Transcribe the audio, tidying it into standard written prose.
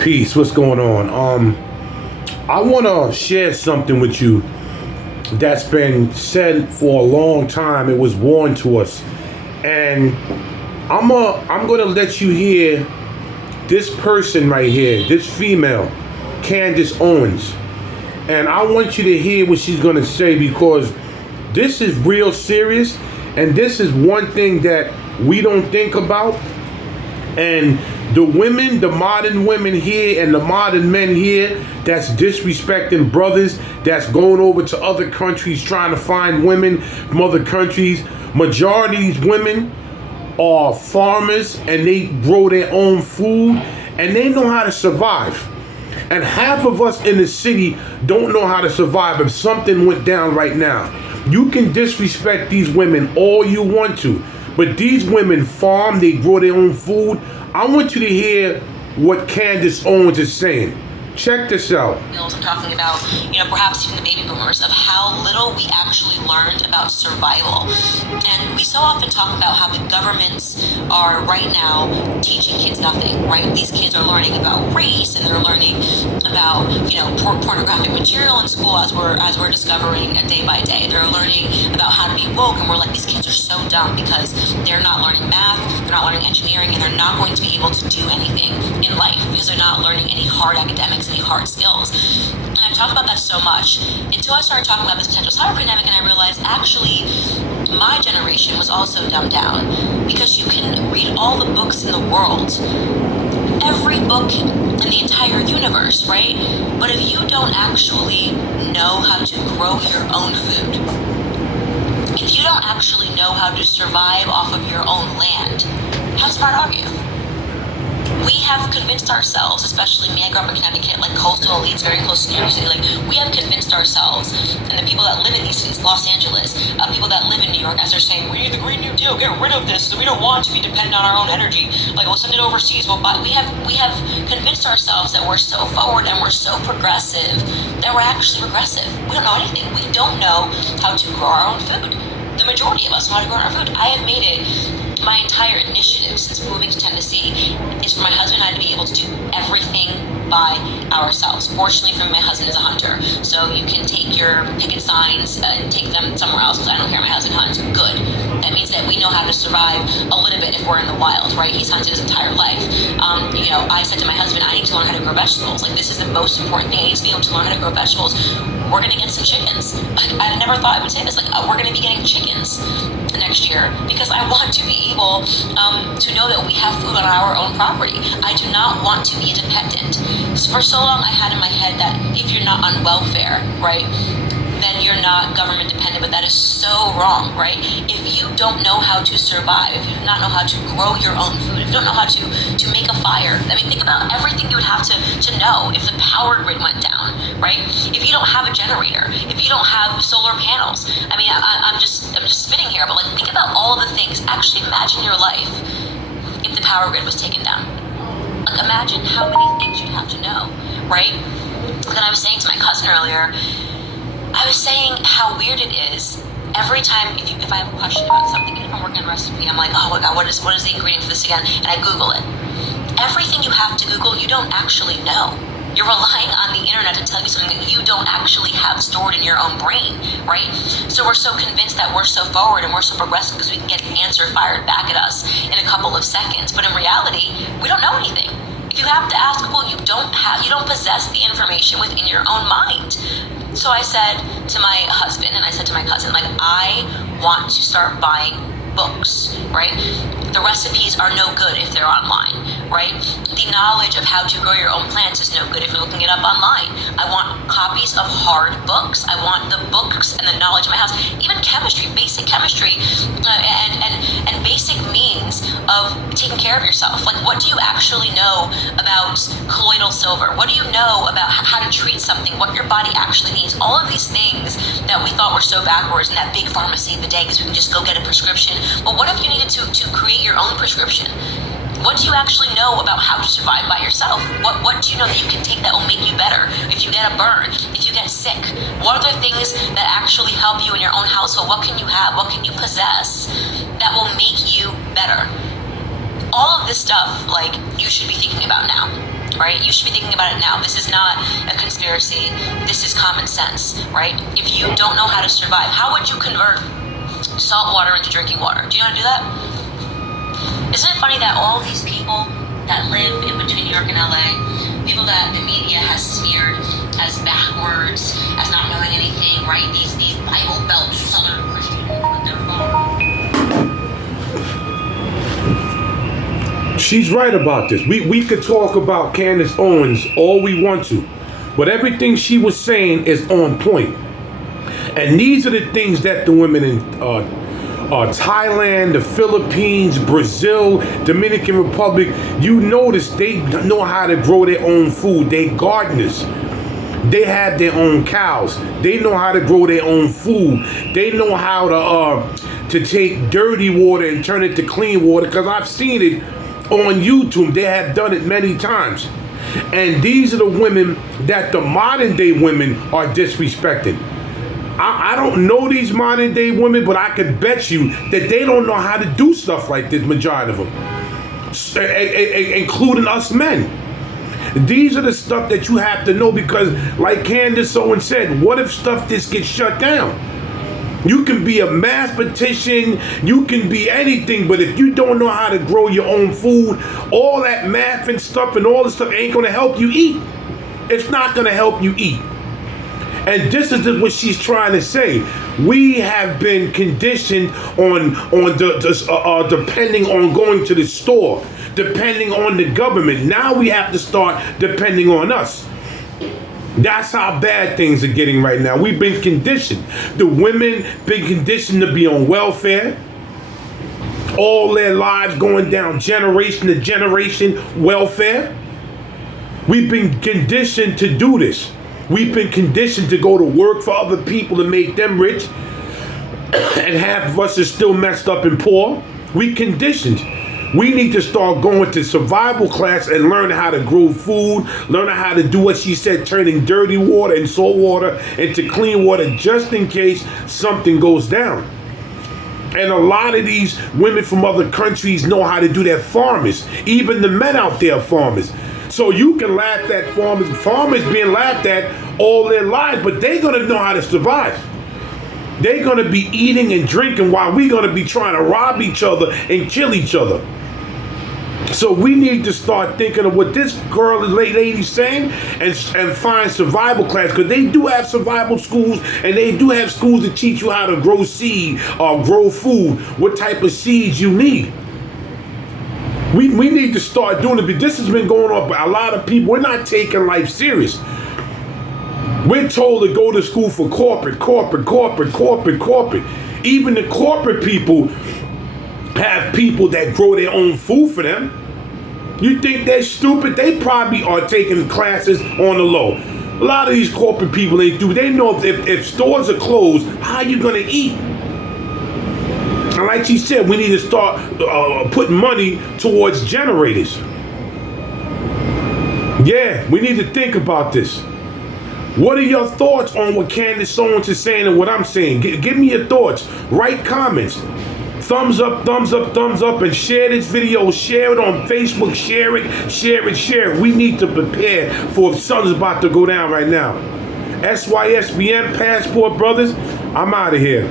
Peace. What's going on? I want to share something with you that's been said for a long time. It was warned to us, and I'm gonna let you hear this person right here, this female, Candace Owens, and I want you to hear what she's gonna say because this is real serious, and this is one thing that we don't think about. And the women, the modern women here and the modern men here that's disrespecting brothers, that's going over to other countries trying to find women from other countries. Majority of these women are farmers and they grow their own food and they know how to survive. And half of us in the city don't know how to survive if something went down right now. You can disrespect these women all you want to, but these women farm, they grow their own food. I want you to hear what Candace Owens is saying. Check this out. I'm talking about, perhaps even the baby boomers, of how little we actually learned about survival. And we so often talk about how the governments are right now teaching kids nothing, right? These kids are learning about race and they're learning about, pornographic material in school as we're discovering day by day. They're learning about how to be woke, and we're like, these kids are so dumb because they're not learning math, they're not learning engineering, and they're not going to be able to do anything in life because they're not learning any hard academics, any hard skills. And I've talked about that so much until I started talking about this potential cyber pandemic, and I realized actually my generation was also dumbed down because you can read all the books in the world, every book in the entire universe, right? But if you don't actually know how to grow your own food, if you don't actually know how to survive off of your own land, how smart are you? We have convinced ourselves, especially me, I grew up in Connecticut, like coastal elites, very close to New York City, like we have convinced ourselves, and the people that live in these cities, Los Angeles, people that live in New York, as they're saying, we need the Green New Deal, get rid of this, we don't want to be dependent on our own energy, like we'll send it overseas, we have convinced ourselves that we're so forward and we're so progressive that we're actually regressive. We don't know anything. We don't know how to grow our own food. The majority of us know how to grow our food. I have made it my entire initiative since moving to Tennessee is for my husband and I to be able to do everything by ourselves. Fortunately for me, my husband is a hunter, so you can take your picket signs and take them somewhere else because I don't care, my husband hunts. Good. That means that we know how to survive a little bit if we're in the wild, right? He's hunted his entire life. I said to my husband, I need to learn how to grow vegetables. Like, this is the most important thing. I need to be able to learn how to grow vegetables. We're going to get some chickens. I never thought I would say this. Like, we're going to be getting chickens next year because I want to be able to know that we have food on our own property. I do not want to be independent. For so long, I had in my head that if you're not on welfare, right, then you're not government dependent, but that is so wrong, right? If you don't know how to survive, if you do not know how to grow your own food, if you don't know how to make a fire, I mean, think about everything you would have to know if the power grid went down, right? If you don't have a generator, if you don't have solar panels, I mean, I'm just spitting here, but like, think about all of the things. Actually, imagine your life if the power grid was taken down. Like, imagine how many things you'd have to know, right? Then I was saying to my cousin earlier, I was saying how weird it is. Every time, if I have a question about something, even if I'm working on a recipe, I'm like, oh my God, what is the ingredient for this again? And I Google it. Everything you have to Google, you don't actually know. You're relying on the internet to tell you something that you don't actually have stored in your own brain, right? So we're so convinced that we're so forward and we're so progressive because we can get an answer fired back at us in a couple of seconds. But in reality, we don't know anything. If you have to ask people, you don't possess the information within your own mind. So I said to my husband and I said to my cousin, like, I want to start buying books, right? The recipes are no good if they're online, right? The knowledge of how to grow your own plants is no good if you're looking it up online. I want copies of hard books. I want the books and the knowledge in my house. Even chemistry, basic chemistry, and basic means of taking care of yourself. Like, what do you actually know about colloidal silver? What do you know about how to treat something, what your body actually needs? All of these things that we thought were so backwards in that big pharmacy of the day because we can just go get a prescription. Well, what if you needed to create your own prescription? What do you actually know about how to survive by yourself? What do you know that you can take that will make you better? If you get a burn, if you get sick, what are the things that actually help you in your own household? What can you have? What can you possess that will make you better? All of this stuff, like, you should be thinking about now. right? You should be thinking about it now. This is not a conspiracy. This is common sense, right? If you don't know how to survive, how would you convert salt water into drinking water? Do you know how to do that? Isn't it funny that all these people that live in between New York and LA, people that the media has smeared as backwards, as not knowing anything, right? These Bible Belt Southern Christians with their phone. She's right about this. We could talk about Candace Owens all we want to, but everything she was saying is on point. And these are the things that the women in Thailand, the Philippines, Brazil, Dominican Republic, you notice they know how to grow their own food. They gardeners. They have their own cows. They know how to grow their own food. They know how to take dirty water and turn it to clean water, because I've seen it on YouTube. They have done it many times. And these are the women that the modern day women are disrespecting. I don't know these modern day women, but I can bet you that they don't know how to do stuff like this, majority of them, including us men. These are the stuff that you have to know, because like Candace Owens said, what if stuff just gets shut down? You can be a mathematician, you can be anything, but if you don't know how to grow your own food, all that math and stuff and all this stuff ain't gonna help you eat. It's not gonna help you eat. And this is what she's trying to say. We have been conditioned on depending on going to the store, depending on the government. Now we have to start depending on us. That's how bad things are getting right now. We've been conditioned. The women been conditioned to be on welfare. All their lives going down generation to generation welfare. We've been conditioned to do this. We've been conditioned to go to work for other people to make them rich, and half of us is still messed up and poor. We conditioned. We need to start going to survival class and learn how to grow food, learn how to do what she said, turning dirty water and salt water into clean water just in case something goes down. And a lot of these women from other countries know how to do that. Farmers, even the men out there are farmers. So you can laugh at farmers. Farmers being laughed at all their lives, but they're going to know how to survive. They're going to be eating and drinking while we're going to be trying to rob each other and kill each other. So we need to start thinking of what this girl, lady's saying, and find survival class, because they do have survival schools, and they do have schools that teach you how to grow seed or grow food, what type of seeds you need. We need to start doing it, but this has been going on. But a lot of people, we're not taking life serious. We're told to go to school for corporate. Even the corporate people have people that grow their own food for them. You think they're stupid? They probably are taking classes on the low. A lot of these corporate people ain't do. They know if stores are closed, how are you gonna eat? And like she said, we need to start putting money towards generators. Yeah, we need to think about this. What are your thoughts on what Candace Owens is saying and what I'm saying? Give me your thoughts. Write comments. Thumbs up, and share this video. Share it on Facebook. Share it. We need to prepare for if something's about to go down right now. SYSBM Passport Brothers, I'm out of here.